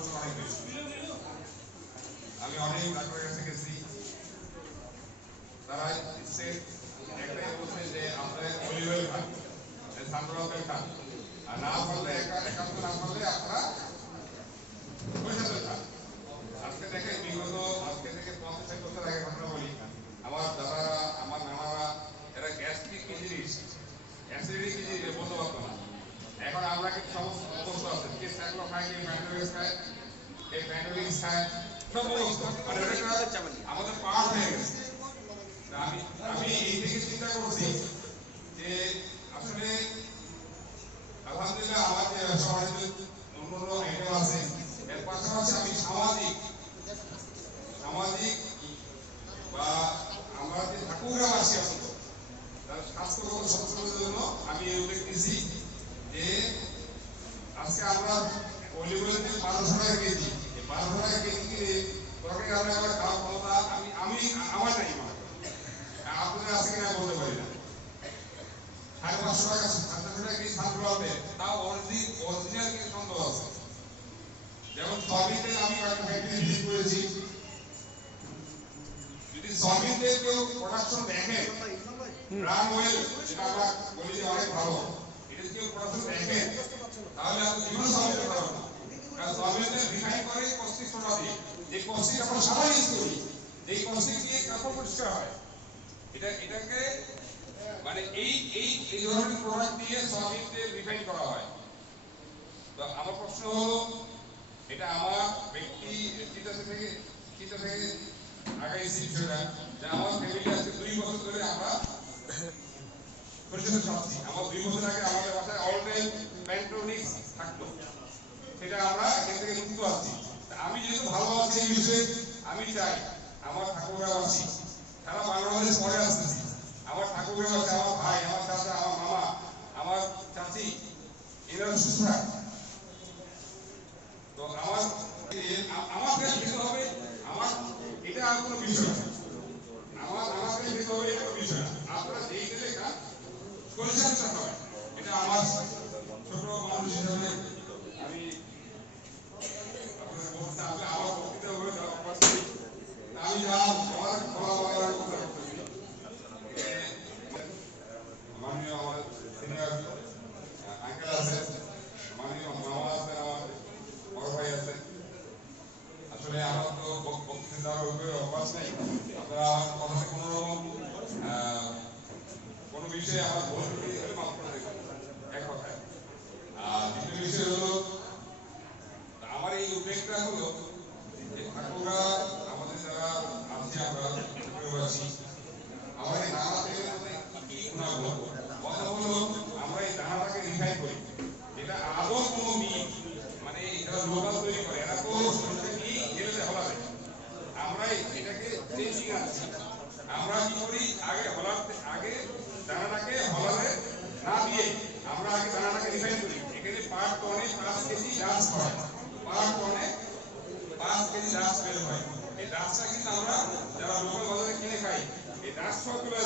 পরিবর্তন অনেক বেশি। আমি অনেক ডাক্তারের কাছে গেছি, তারা একটাই বলছে যে আপনারা অলিভ অয়েল খান, সানফ্লাওয়ার তেল খান, আর না পারলে একান্ত না পারলে আপনারা সরিষার তেল খান। আজকে থেকে আজকে থেকে 50 বছর আগে ঘটনা বলি, আমার দাদারা আমার নানারা এরা গ্যাস্ট্রিক কি জিনিস, অ্যাসিডিটি কি জিনিস বলতে পারতো না। এখন আমরা কিন্তু সমস্ত অবস্থা আছে, কে স্যাকলো খায়, কে প্যান্টোলিক্স খায়, কে প্যান্টোলিক্স খায়, সব অবস্থা আমাদের পাওয়ার হয়ে গেছে। আমি আমি এই থেকে চিন্তা করছি যে আসলে আলহামদুলিল্লাহ আমার যে ব্যবসা বাণিজ্য অন্যান্য আইটেম আছে, এর পাশাপাশি আমি সামাজিক বা আমরা যে ঠাকুরগাঁওবাসী আছি তার স্বাস্থ্যগত সচেতনতার জন্য আমি এই উল্লেখ দিয়েছি যে আজকে আমরা অলিভ অয়েল 1200 টাকা কেজি, 1200 টাকা কেজি কিনে তরকারি আমরা আবার খাওয়ার ক্ষমতা আমি আমার নাই, আপনাদের আছে কিনা বলতে পারি না। 550 টাকা 500 টাকা কেজি সানফ্লাওয়ার তেল, তাও অরিজিনাল কি সন্দেহ আছে। যেমন সয়াবিন তেল আমি কয়েকটা ফ্যাক্টরি ভিজিট করেছি, যদি সয়াবিন তেল কেউ প্রোডাকশন দেখেন, ব্রাউন অয়েল যেটা আমরা বলি যে অনেক ভালো, এটা কেউ প্রোডাকশন দেখেন তাহলে আপনি জীবন সয়াবিন তেল পাবেন না। কারণ সয়াবিন তেল রিফাইন করে কস্টিক সোডা দিয়ে, যে কস্টিক আমরা সবাই ইউজ করি, যে কস্টিক দিয়ে কাপড় পরিষ্কার হয়, এটাকে মানে এই ধরনের প্রোডাক্ট দিয়ে সয়াবিন তেল রিফাইন করা হয়। তো আমার প্রশ্ন হলো, এটা আমার ব্যক্তি চিন্তা থেকে আগাইছি বিষয়টা, যে আমার ফ্যামিলি আজকে 2 বছর ধরে আমরা পরিচিত খাচ্ছি। আমার 2 বছর আগে আমাদের বাসায় অল টাইম প্যান্টোনিক্স থাকতো, সেটা আমরা এখান থেকে মুক্ত আছি। আমি যেহেতু ভালো আছি এই বিষয়ে, আমি চাই আমার ঠাকুরগাঁওবাসী সারা বাংলাদেশ পরে আসতেছি, আমার ঠাকুরগাঁওবাসী, আমার ভাই, আমার চাচা, আমার মামা, আমার চাচি, এরা সুস্থ থাক। তো আমার দেশ খেতে হবে, আমার এটা আর কোনো বিষয় না, আমাকে খেতে হবে এটা বিষয় না। আপনারা যেই দিলে খান সরিষার তেল খাবেন, এটা আমার ছোট মানুষ হিসাবে আমি আপনাদের বলতে হবে। আমার বক্তৃতা হয়ে যাওয়া আমি যা আমার বলা বলার কথা করতেছি, মাননীয় আমাদের সিনিয়র আঙ্কেল আছেন, মাননীয় মামা আছেন, আমার বড় ভাই আছেন। আসলে আমার তো বক্তৃতা দেওয়ার অভ্যাস নেই, আপনারা আমার কথাতে কোনো বিষয়ে আমার ভুল ত্রুটি হলে মাফ করে দেবেন, এক কথায়। আর দ্বিতীয় বিষয় হলো, আমার এই উদ্বেগটা হলো যে ঠাকুররা আমাদের যারা আছি, আমরা ঠাকুরবাসী, আমার এই নানা তেলের মধ্যে কি গুণাগুণ, কথা হলো আমরা এই দানাটাকে রিফাইন করি, এটা আদৌ কোনো মানে যারা লোকাল তৈরি করে এরা তো গেলে হলাবে, আমরা এটাকে চেঞ্জিং আনছি। আমরা কি করি, আগে দানাটাকে হলারে না দিয়ে আমরা আগে দানাটাকে রিফাইন করি। এখানে পার টনে 5 কেজি ডাস্ট হয়, পার টনে 5 কেজি ডাস্ট বের হয়। এই ডাস্টটা কিন্তু আমরা যারা লোকাল বাজারে কিনে খাই, এই ডাস্ট সবগুলো